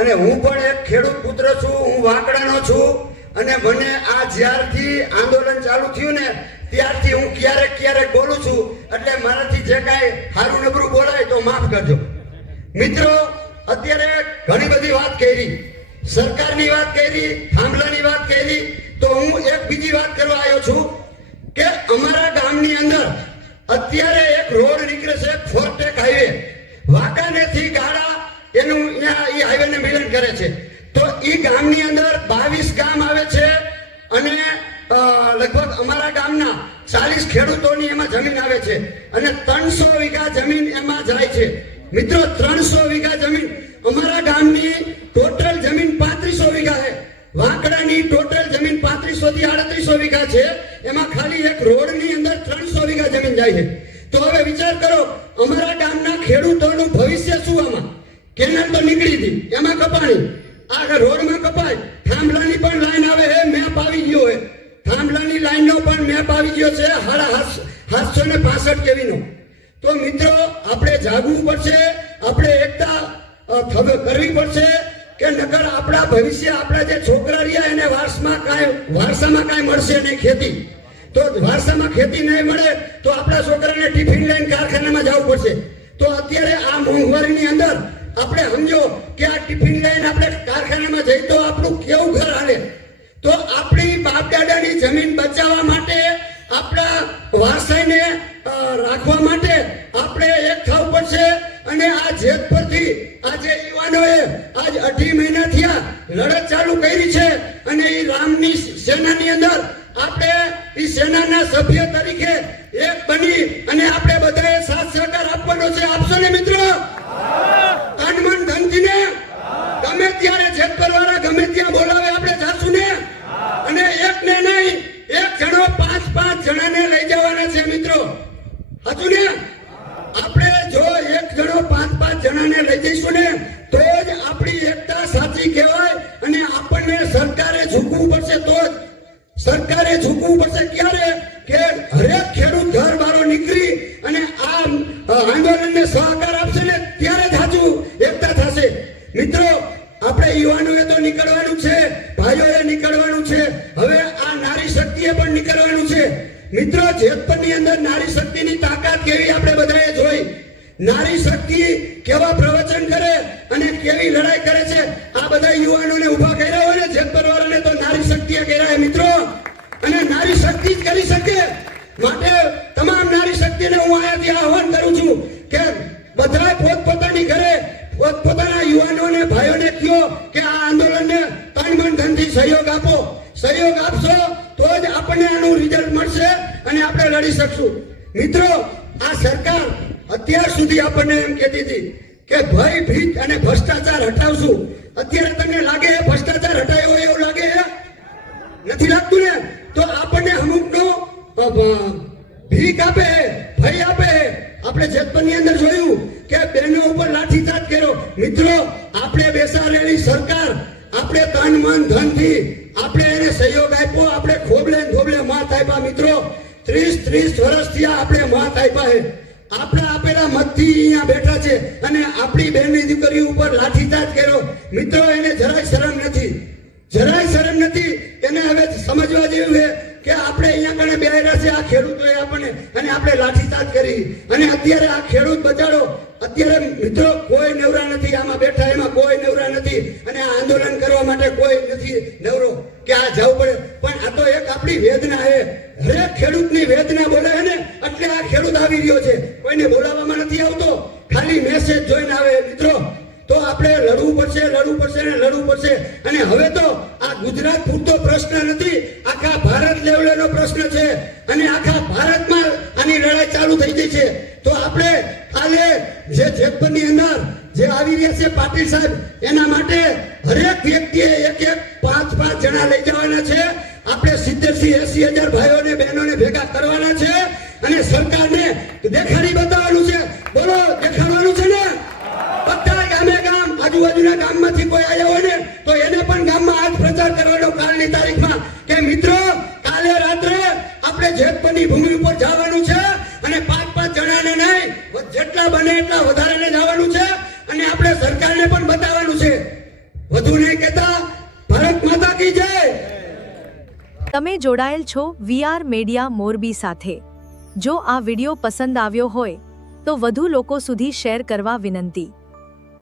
અને હું પણ એક ખેડૂત પુત્ર છું, હું વાંકડાનો છું. અને મને આ જ્યારથી આંદોલન ચાલુ થયું ને ત્યારથી હું ક્યારેક બોલું છું, એટલે મારાથી જે કાંઈ સારું નબળું બોલાય તો માફ કરજો. મિત્રો, અત્યારે ઘણી બધી વાત કરી, સરકારની વાત કરી, થાંભલાની વાત કરી, તો હું એક બીજી વાત કરવા આવ્યો છું કે અમારા ગામની અંદર અત્યારે એક રોડ નીકળે છે, ફોરટેક હાઈવે, વાંકાનેરથી ગાડા એનું અહીંયા એ હાઈવેને મિલન કરે છે. તો એ ગામની અંદર 22 ગામ આવે છે અને લગભગ અમારા ગામના 40 ખેડૂતોની એમાં જમીન આવે છે અને 300 વીઘા જમીન એમાં જાય છે. મિત્રો, 300 વીઘા જમીન, અમારા ગામની ટોટલ જમીન 3500 વીઘા છે. વાંકડાની ટોટલ જમીન 3500 થી 3800 વીઘા છે. એમાં ખાલી એક રોડની અંદર 300 વીઘા જમીન જાય છે. તો હવે વિચાર કરો, અમારા ગામના ખેડૂતોનું ભવિષ્ય શું? આમાં કેનાલ તો નીકળી હતી, એમાં કપાણી, આ રોડમાં કપાય, થાંભલાની પણ લાઈન આવે છે, મેપ આવી ગયો છે, થાંભલાની લાઈનનો પણ મેપ આવી ગયો છે 765 કેવીનો. તો મિત્રો, આપણે જાગવું પડશે, આપણે એકતા કરવી પડશે કે નકર આપણા ભવિષ્ય, આપણા જે છોકરા રહ્યા એને વારસામાં કાંઈ મળશે નહીં. ખેતી તો વારસામાં ખેતી નહીં મળે તો આપણા છોકરાને ટિફિન લઈને કારખાનામાં જવું પડશે. તો અત્યારે આ મોંઘવારીની અંદર આપણે સમજો કે આ ટિફિન લઈને આપણે કારખાનામાં જઈએ તો આપણું કેવું ઘર હાલે. તો આપણી બાપ દાદાની જમીન બચાવવા માટે, આપણા વારસાઈને રાખવા માટે આપણે એક થવું પડશે. અને આ જેતપુરથી આજે યુવાનોએ આજ 18 મહિના થયા લડત ચાલુ કરી છે અને એ રામની સેનાની અંદર આપણે એ સેનાના સભ્ય તરીકે એક બની અને આપણે બધાએ સાથ સહકાર આપવાનો છે. આપશો ને મિત્રો? તન મન ધનજીને ગમે ત્યારે જેતપુર વાળા ગમે ત્યાં બોલાવે આપણે જાશું ને. અને એક ને નહીં, એક જણો 5 જણાને લઈ જવાના છે મિત્રો. હતું ને? આપણે જો એક જણો 5 જણાને લઈ જઈશું ને તો જ આપણી એકતા સાચી કહેવાય. અને આપણને સરકારે ઝૂકવું પડશે, તો જ સરકારે ઝૂકવું પડશે. ક્યારે? કે હરેક ખેડૂત ઘર બહાર નીકળી અને આ આંદોલનને સહકાર આપશે ને ત્યારે જ સાચું એકતા થશે. મિત્રો, આપણે યુવાનોએ તો નીકળવાનું છે, ભાઈઓએ નીકળવાનું છે, હવે આ નારી શક્તિએ પણ નીકળવાનું છે. મિત્રો, જેતપુરની અંદર નારી શક્તિની તાકાત કેવી આપણે બધાએ જોઈ. નારી શક્તિ કેવા પ્રવચન કરે અને કેવી લડાઈ કરે છે. આ બધા યુવાનોને ઉભા કર્યા હોય ને જેતપુર વાળાને તો નારી શક્તિએ કર્યા મિત્રો. અને નારી શક્તિ જ કરી શકે. માટે તમામ નારી શક્તિને હું અહીંયાથી આહવાન કરું છું કે બધા પોતપોતાની ઘરે પોતપોતાના યુવાનોને, ભાઈઓને કહો કે આ આંદોલનને તન મન ધનથી સહયોગ આપો. સહયોગ આપશો તો જ આપણને આનું રિઝલ્ટ મળશે અને આપણે લડી શકશું. મિત્રો, આ સરકાર અત્યાર સુધી આપણને એમ કહેતી હતી કે ભય, ભીત અને ભ્રષ્ટાચાર હટાવશું. અત્યારે તમને લાગે ભ્રષ્ટાચાર હટાયો હોય એવું લાગે? નથી લાગતું ને? તો આપણને અમુકનો ભીખ આપે, ભય આપે. આપણે જેતપુરની અંદર જોયું કે બહેનો ઉપર લાઠીચાર્જ કર્યો. મિત્રો, આપણે બેસાડેલી સરકાર, આપણે તન મન ધનથી આપણે એને સહયોગ આપ્યો, આપણે ખોબલે ધોબલે મત આપ્યા. મિત્રો, 30 વર્ષથી આપણે મત આપ્યા છે. આપણે આપેલા મતથી અહીંયા બેઠા છે અને આપણી બહેનની દીકરી ઉપર લાઠીચાર્જ કર્યો. મિત્રો, એને જરાય શરમ નથી, જરાય શરમ નથી. એને હવે સમજવા જેવું છે કે આપણે અહીંયા કણે બેઠા છે આ ખેડૂતોએ આપણને, અને આપણે લાઠીચાર્જ કરી. અને અત્યારે આ ખેડૂત બચાડો, અત્યારે મિત્રો કોઈ નવરા નથી, આમાં બેઠા એમાં કોઈ નવરા નથી. અને આ આંદોલન કરવા માટે કોઈ નથી નવરો કે આ જવું પડે. પણ આ તો એક આપણી વેદના છે. હરેક ખેડૂતની વેદના બોલે છે ને એટલે આ ખેડૂત આવી રહ્યો છે. કોઈને બોલાવવામાં નથી આવતો, ખાલી મેસેજ જોઈને આવે. મિત્રો, તો આપણે લડવું પડશે, લડવું પડશે ને લડવું પડશે. અને હવે તો આ ગુજરાત પૂરતો પ્રશ્ન નથી, આખા ભારત લેવલનો પ્રશ્ન છે અને આખા ભારતમાં આની લડાઈ ચાલુ થઈ ગઈ છે. તો આપણે કાલે જે જેતપુરની અંદર જે આવી રહ્યા છે પાટીલ સાહેબ, એના માટે હરેક વ્યક્તિએ એક 5 જણા લઈ જવાના છે. આપણે 70 થી 80 હજાર ભાઈઓને બહેનોને ભેગા કરવાના છે અને સરકારને દેખાડી બતાવવાનું છે. બોલો, દેખાડવાનું છે ને? બધા ગામે ગામ, આજુબાજુના ગામમાંથી કોઈ આવ્યા હોય ને તો એને પણ ગામમાં આજ પ્રચાર કરવાનો કાલની તારીખમાં કે મિત્રો, કાલે રાત્રે આપણે જેતપુરની ભૂમિ ઉપર જવાનું છે અને 5 જણાને નહીં, જેટલા બને એટલા વધારેને જવાનું છે અને આપણે સરકારને પણ બતાવવાનું છે. વધુ નહીં કહેતા. ભારત માતા કી જય. તમે જોડાયેલ છો VR મીડિયા મોરબી સાથે. જો આ વિડિયો પસંદ આવ્યો હોય તો વધુ લોકો સુધી શેર કરવા વિનંતી.